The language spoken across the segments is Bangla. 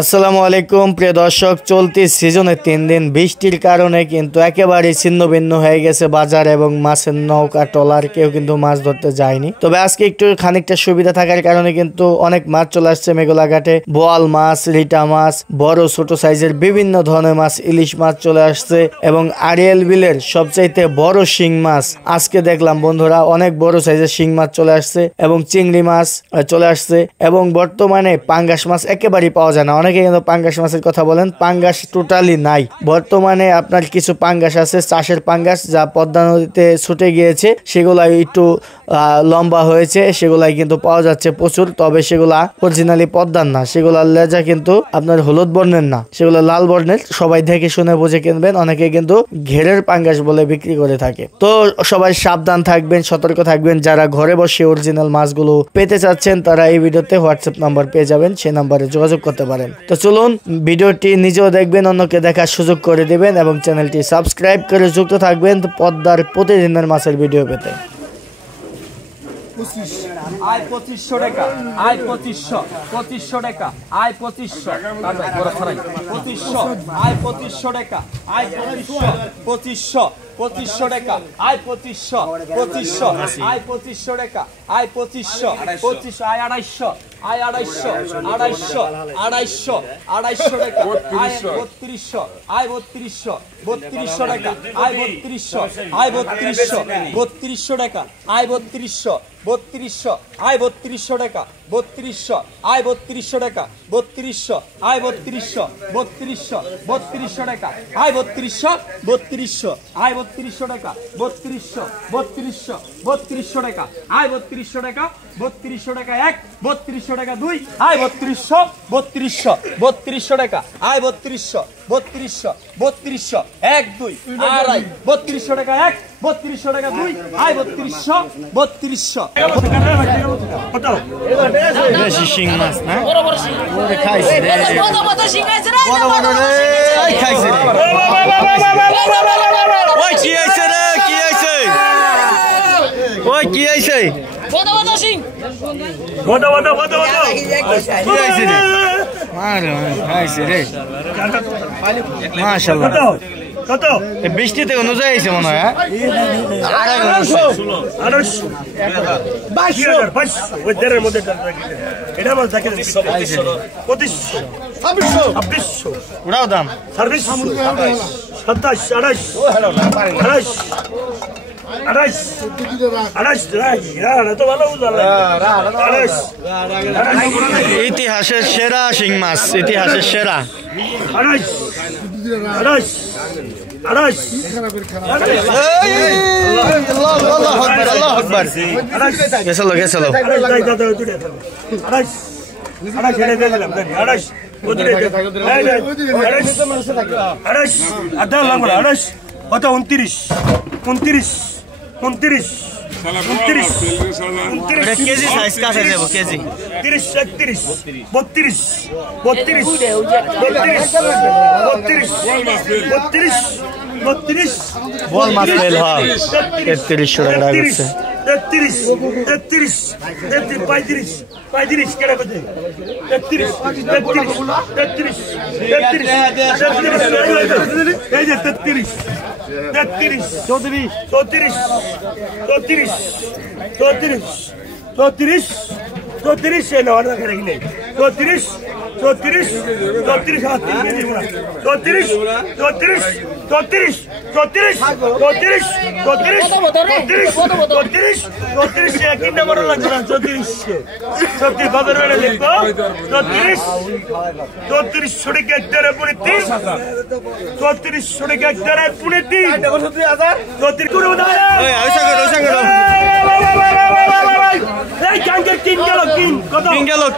আসসালামু আলাইকুম প্রিয় দর্শক, চলতি সিজনে 3 দিন বৃষ্টির কারণে কিন্তু একেবারে ছিন্নভিন্ন হয়ে গেছে বাজার এবং মাছের নৌকা ট্রলার, কেউ কিন্তু মাছ ধরতে যায়নি। তবে আজকে একটু খানিকটা সুবিধা থাকার কারণে কিন্তু অনেক মাছ চলে আসছে মেঘলাঘাটে। বোয়াল মাছ, রিটা মাছ, বড় ছোট সাইজের বিভিন্ন ধরনের মাছ, ইলিশ মাছ চলে আসছে এবং আড়িয়াল বিলের সবচাইতে বড় শিং মাছ আজকে দেখলাম বন্ধুরা, অনেক বড় সাইজের শিং মাছ চলে আসছে এবং চিংড়ি মাছ চলে আসছে এবং বর্তমানে পাঙ্গাস মাছ একেবারেই পাওয়া যায় না। অনেকে কিন্তু পাঙ্গাস মাছের কথা বলেন, পাঙ্গাস টোটালি নাই বর্তমানে। আপনার কিছু পাঙ্গাস আছে চাষের পাঙ্গাস, যা পদ্মা নদীতে ছুটে গিয়েছে, সেগুলাই একটু লম্বা হয়েছে, সেগুলাই কিন্তু পাওয়া যাচ্ছে প্রচুর। তবে সেগুলা অরিজিনালি পদ্মার না, সেগুলার লেজা কিন্তু আপনার হলুদ বর্ণের না, সেগুলো লাল বর্ণের। সবাই দেখে শুনে বুঝে কিনবেন, অনেকে কিন্তু ঘেরের পাঙ্গাস বলে বিক্রি করে থাকে। তো সবাই সাবধান থাকবেন, সতর্ক থাকবেন। যারা ঘরে বসে অরিজিনাল মাছগুলো পেতে চাচ্ছেন তারা এই ভিডিওতে হোয়াটসঅ্যাপ নাম্বার পেয়ে যাবেন, সেই নাম্বারে যোগাযোগ করতে পারেন। তো চলুন ভিডিওটি নিজেও দেখবেন, অন্যকে দেখার সুযোগ করে দিবেন এবং চ্যানেলটি সাবস্ক্রাইব করে যুক্ত থাকবেন পদ্মার প্রতিদিনের মাছের ভিডিও পেতে। আয় 2500 টাকা, আয় 2500 টাকা, আয় 2500, আয় 2500 টাকা, আয় 2500 টাকা, আয় 2500, আয় 2500 টাকা, আয় 2500, আয় 250, আয় 250 টাকা, আয় 3200, আয় 3200 টাকা, আয় 3200, আয় 3200 টাকা, আয় 3200, আয় 3200 টাকা, 3200, আয় 3200 টাকা, 3200, আয় 3200, 3200 টাকা, আয় 3200, আয় 3200 টাকা, 3200 টাকা, আয় 3200 টাকা, 3200 টাকা 1, 3200 টাকা 2, আয় 3200 টাকা, আয় 3200 1 2 আড়াই 3200 টাকা 1, 3200 টাকা 2, আয় 3200 শিং মাছ না খাইছে রে, খাইছে রে। ওই কি আইছে রে, কি আইছে, ওই কি আইছে, কি আইছে রে, মারে খাইছে রে, মাশাআল্লাহ। কত বৃষ্টিতে অনুযায়ী আইছে মনে হয়, 250 উড়াও দাম 27 ইতিহাসের সেরা শিং মাছ, ইতিহাসের সেরা। গেছিল কত 29 কেজি সাইজ কাছে দেব, কেজি 30 31 32 বল মাছ ফেল হয় 3300 টাকা করছে। 33 কেটে করতে 33 এই যে 33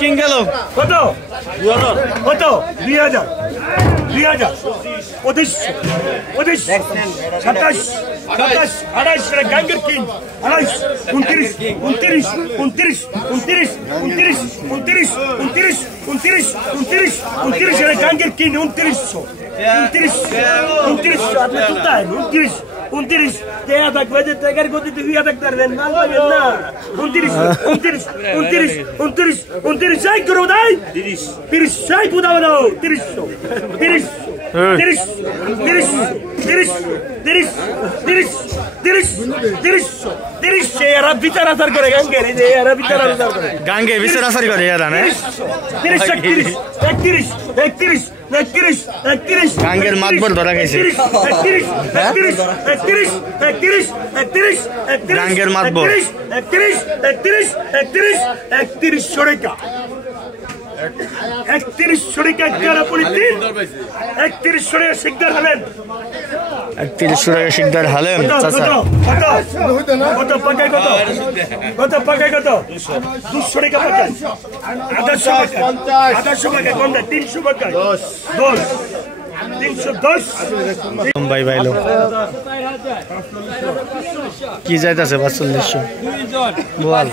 কিং গেল কত 2000 27 গাঙ্গের কিং 29 গাঙ্গের কিং 29 29 দেয়া থাকবে যে টাকার গতিতে হুইয়া থাকতে পারবেন মাল পাবেন না 29 সাই করো দাই 30 সাই পুদাও দাও 30 এরা বিচার আচার করে গাঙ্গের এই যে এরা বিচার আচার করে গাঙ্গে বিচার আচার করে এরা না 31 গাঙ্গের মাতবর ধরা খাইছে গাঙ্গের মাতবর 31 টাকা 31 টাকা যারা পড়িতে 31 টাকা শিকদার হলেন 31 টাকা শিকদার হলেন চাচা কত পাকায় কত 200 টাকা পাকায় 850 টাকা কম না 300 পাকায় 10 310 ভাই ভাই লোক কি যাইতাছে 4500 বল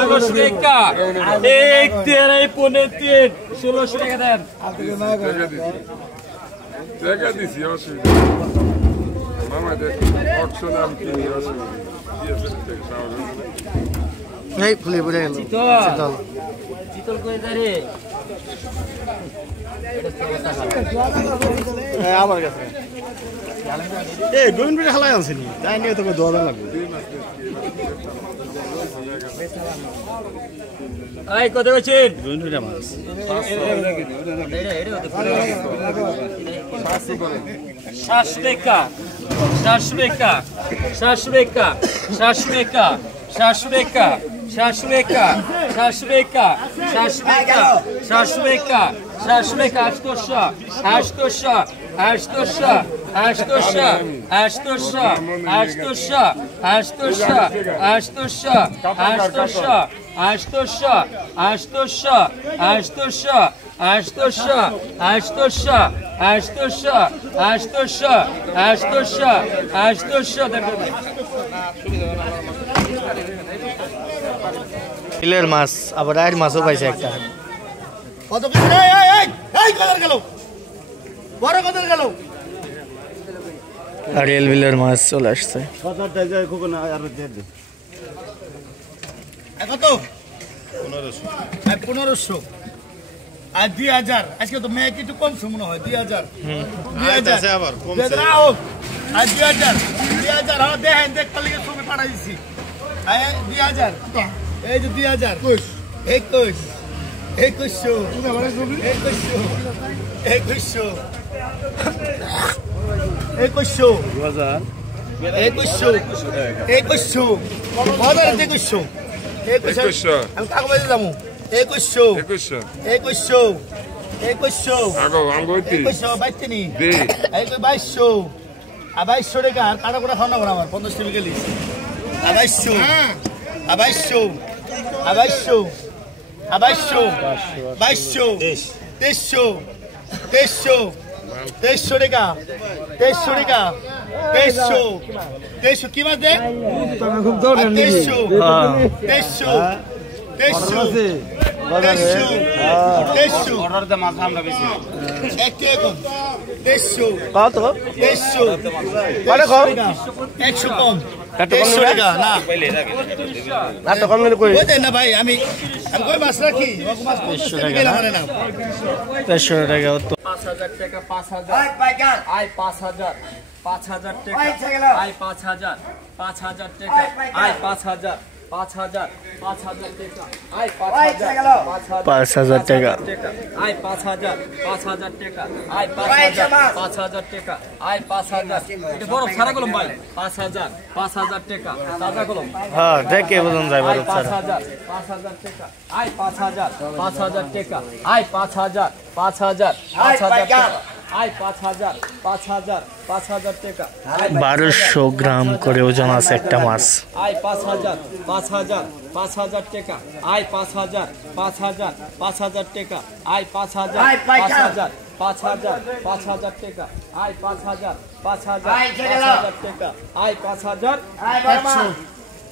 55 টাকা 1 2 পৌনে 3 16 টাকা দেন দেখা দিছি অসুবিধা মামা দেখ অপশন আমি কিনি অসুবিধা এই ফুলে পড়ে গেল শীতল কই দাঁড়িয়ে আমার কাছে এই গোবিন্দ পেটে হালাই আনছে নি তাই নিয়ে তোকে দোয়া লাগবে এই কত বলছেন গোবিন্দ পেটে মাছ 800 বিলের মাছ আবার আর মাছও পাইছে একটা কত এই কত গেল বড় কত গেল আরিয়াল বিলের মাছ চলে আসছে কত কত 1500 আর 2000 আজকে তো মেয়ে একটু কম মনে হয় 2000 2000 আবার কমছে আর 2000 হ্যাঁ দেখ কালকে ছবি পাঠাই দিছি 2000 এই যে 2000 21 আমি কাগজ যাবো 2100 2100 Ago, I'm going to. 2100 বাইতে নি দে। এই কই 2200 আর 2200 টাকা আর কাটা কোটা খাওয়া না আমার 50 টাকা গেলি আর 2200 আর 2200 আর 2200 আর 2200 2200 2300 2300 টাকা 2300 টাকা 2300 কি মাছ দে তুমি খুব দৌড়েন নাকি 2300 অর্ডার দে মাছ আমরা বেশি এক কে কম 2300 কত 2300 কত কম 100 কম কত কম 2300 টাকা না আর তো কম নিলে কই ওই দেন না ভাই আমি কই মাছ রাখি ও মাছ 2300 টাকা গেলে না? মানে না 2300 টাকা তো 5000 টাকা 5000 আয় 5000 5000 টাকা আয় 5000 5000 টাকা আয় 5000 5000 5000 টাকা আয় 5000 5000 টাকা আয় 5000 5000 টাকা আয় 5000 5000 টাকা আয় 5000 এটা বড় সারা কলম ভাই 5000 5000 টাকা সাদা কলম হ্যাঁ দেখে বুঝুন যায় বড় স্যার 5000 টাকা আয় 5000 5000 টাকা আয় 5000 5000 5000 টাকা আয় 5000 5000 5000 টাকা 1200 গ্রাম করে ওজন আছে একটা মাছ আয় 5000 5000 5000 টাকা আয় 5000 5000 5000 টাকা আয় 5000 5000 5000 5000 টাকা আয় 5000 5000 5000 টাকা আয় 5000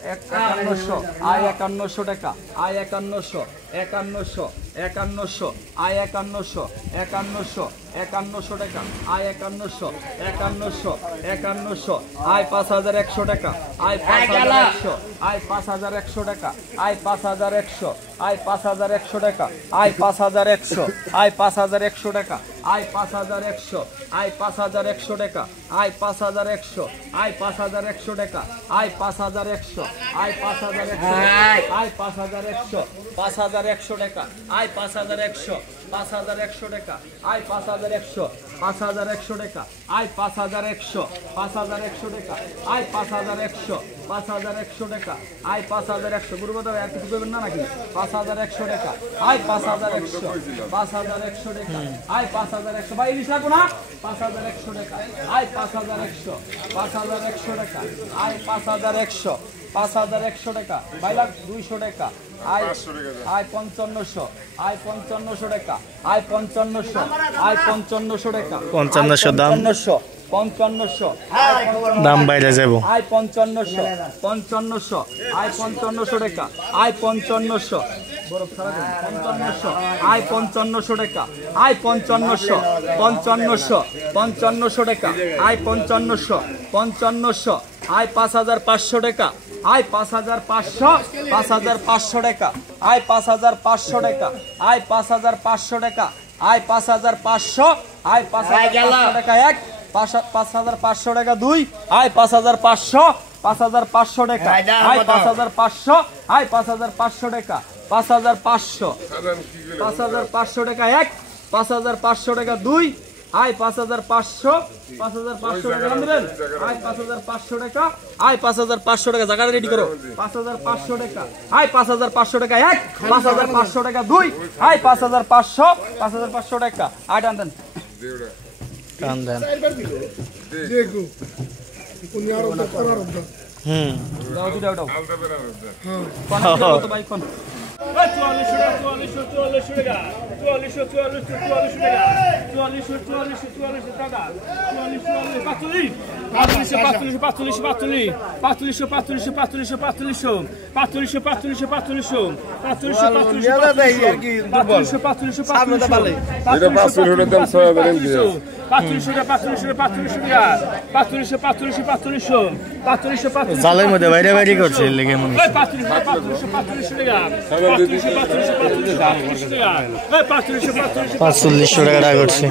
5100 আয় 5100 টাকা আয় 5100 5100 5100 আয় 5100 5100 5100 টাকা আয় 5100 5100 5100 আয় 5100 টাকা আয় 5100 আয় 5100 টাকা আয় 5100 আয় 5100 টাকা আয় 5100 আয় 5100 টাকা আয় 5100 আয় 5100 টাকা আয় 5100 আয় 5100 টাকা আয় 5100 আয় 5100 আয় 5100 5100 টাকা আয় 5100 5100 টাকা আয় 5100 5100 টাকা আয় 5100 5100 টাকা আয় 5100 5100 টাকা আয় 5100 গুরুবাদা আর কিছু করবেন না নাকি 5100 টাকা আয় 5100 5100 টাকা আয় 5100 ভাই ইলিশ রাখো না 5100 টাকা আয় 5100 5100 টাকা আয় 5100 5100 টাকা ভাই লাখ 200 টাকা আয় 5500 আয় 5500 টাকা আয় 5500 আয় 5500 টাকা 5500 দাম 5500 দাম বাইরে যাব আয় 5500 5500 আয় 5500 টাকা আয় 5500 বরফ সারা 5500 আয় 5500 টাকা আয় 5500 5500 5500 টাকা আয় 5500 5500 আয় 5500 টাকা আয় 5500 5500 টাকা আয় 5500 টাকা আয় 5500 টাকা আয় 5500 আয় 5500 টাকা এক 5500 টাকা দুই আয় 5500 5500 টাকা আয় 5500 আয় 5500 টাকা 5500 5500 টাকা এক 5500 টাকা দুই আয় 5500 5500 টাকা নেবেন আয় 5500 টাকা আয় 5500 টাকা জায়গা রেডি করো 5500 টাকা আয় 5500 টাকা এক 5500 টাকা দুই আয় 5500 5500 টাকা আয় টান দেন টান দেন দেখো উনি আর করার দাও দিও দাও Alta Verano. কোন তো ভাই কোন 44 টাকা জালের মধ্যে বাইরে বাইরে করছে লেগে মনে হচ্ছে। 4500 টাকা করছে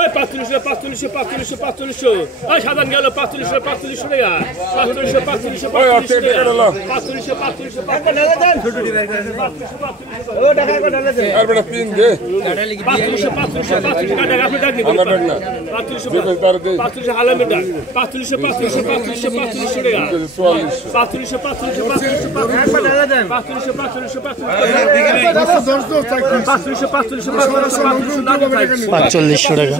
ওই 45 45 45 45 ওই সাধারণ গেল 45 45 টাকা 45 45 ওই অর্ধেক টাকা হলো 45 45 45 ছোট দিবে ও টাকা কত ঢালে দেন আর বড় পিন দে 45 45 45 টাকা আপনি ডাক নিবেন আমরা ডাক না 45 তার দে 45 হালামে ডাক 45 45 45 45 টাকা 45 45 45 ঢালে দেন 45 45 45 টাকা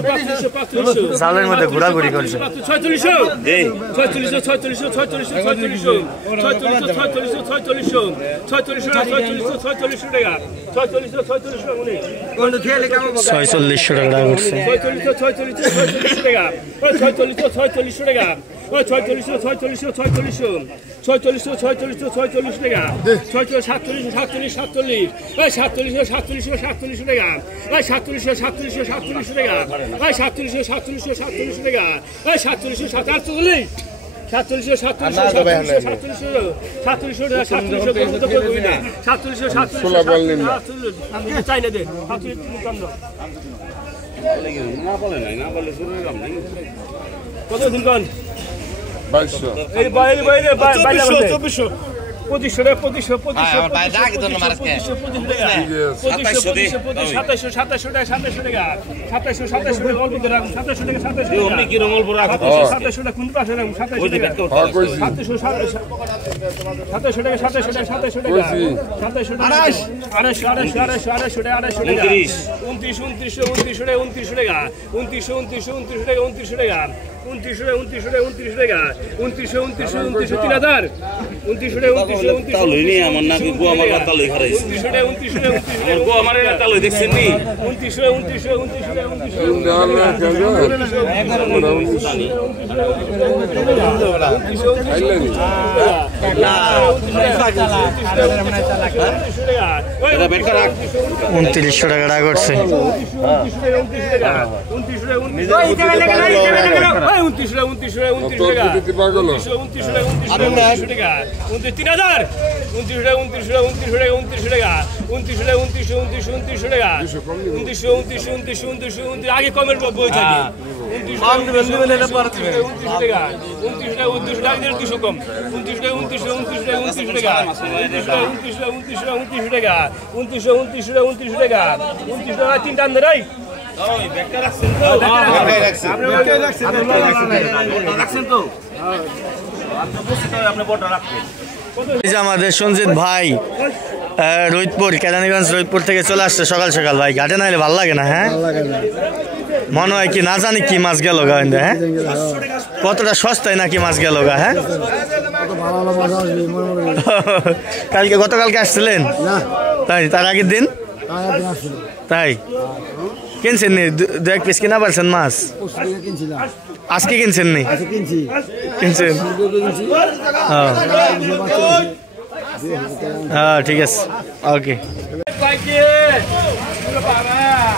জালের মধ্যে ঘোরাঘুরি করছে 46 টাকা করছে 29 টাকা করছে 29 আগে কমের বই থাকে এই যে আমাদের সঞ্জিত ভাই রোহিতপুর কেরানীগঞ্জ রোহিতপুর থেকে চলে আসছে সকাল সকাল ভাই ঘাটে না এলে ভালো লাগে না হ্যাঁ মনে হয় কি না জানি কি মাছ গেল গা হ্যাঁ কতটা সস্তায় নাকি মাছ গেল গা হ্যাঁ কালকে গতকালকে আসছিলেন তাই তার আগের দিন তাই কিনছেন নি দু এক পিস কিনা পারছেন মাছ আজকে কিনছেন নি কিনছেন হ্যাঁ ঠিক আছে ওকে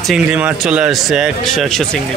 চিংড়ি মাছ চলে আসছে 100 চিংড়ি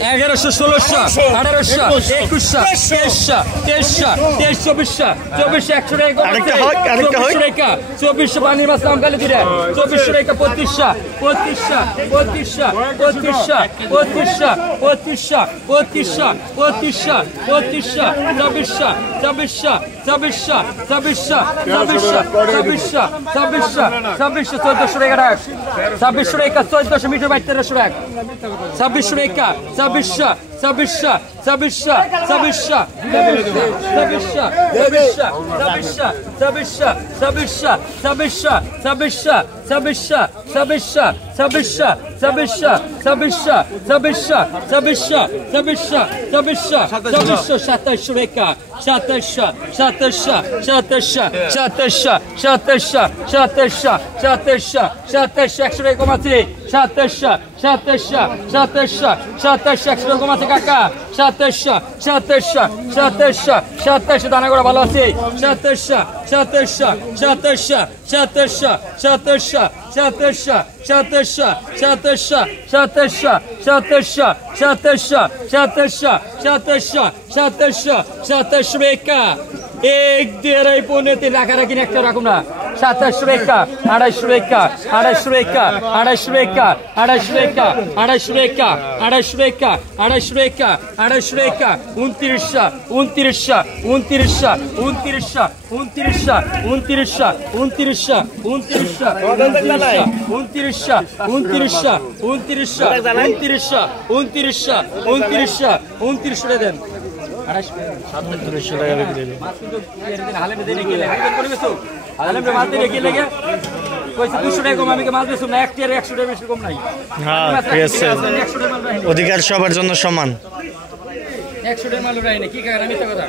1100 1600 1800 2100 2300 2400 100 টাকা আরেকটা হয় 2400 টাকা 2400 পানির মাছ নাম কালে দিলে 2400 টাকা 2500 2500 2500 2500 2500 2500 2500 2500 2500 2400 2400 2400 2400 2400 2400 1400 টাকা 2600 টাকা 1400 মিটার 1300 টাকা 2600 টাকা 2600 2600 2600 2600 দানা করে ভালো আছে 1 2 পৌনে 3 রাখি একটা রাখুন না 2700 টাকা 2800 টাকা 2800 টাকা 2800 টাকা 2800 টাকা 2800 টাকা 2800 টাকা 2800 টাকা 2800 টাকা 2900 2900 2900 2900 2900 2900 2900 2900 দেন 2900 টাকা বিক্রি হলো। হালে বেঁধে রেখে হালে মাছ দিয়ে রেখে লেগে কইছে 200 টাকা কম আমি মাছ বেচুম না 1 টাকা 100 টাকা বেশি কম নাই হ্যাঁ ঠিক আছে, অধিকার সবার জন্য সমান। 100 টাকা মাল উড়াই না কি কারণ আমি তো কথা